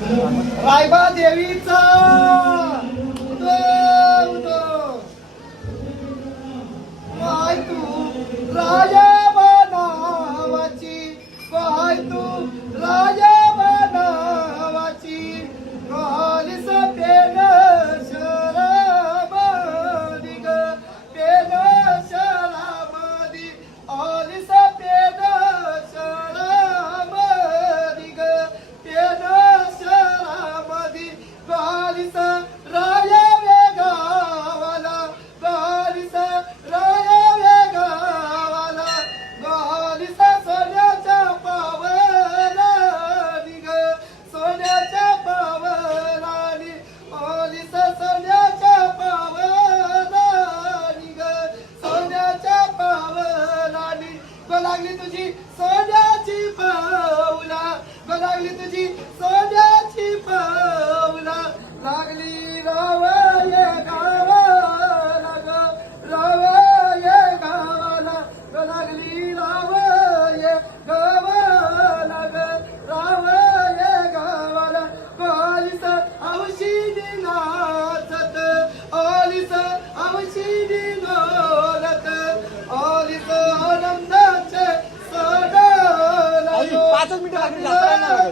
रायबा देवीचा काय तू राजा बनावाची, काय तू राजा बनावाची, कालिस पेन शरामदी ग, पेन शरामदी, आलिस पेन शरामदी ग, पेन शरामदी, कालिस राजा वेगावाला, कालिस राजा वेगावाला, कालिस सोन्याच्या पावलानी ग, सोन्याच्या पावलानी, कालिस सोन्याच्या पावलानी ग, सोन्याच्या पावलानी, गो लागली तुझी सोन्याची पावला, गो लागली तुझी सोन्याची पावला, लागली रावये गावाला ग, रावये गावाला, गो लागली रावये गावाला ग, रावये गावाला, आलिस हौशीने नाचत, आलिस हौशीने डोलत, आलिस आनंदाचे सण आई, 5 मिनिटं लागली, जास्त नाही.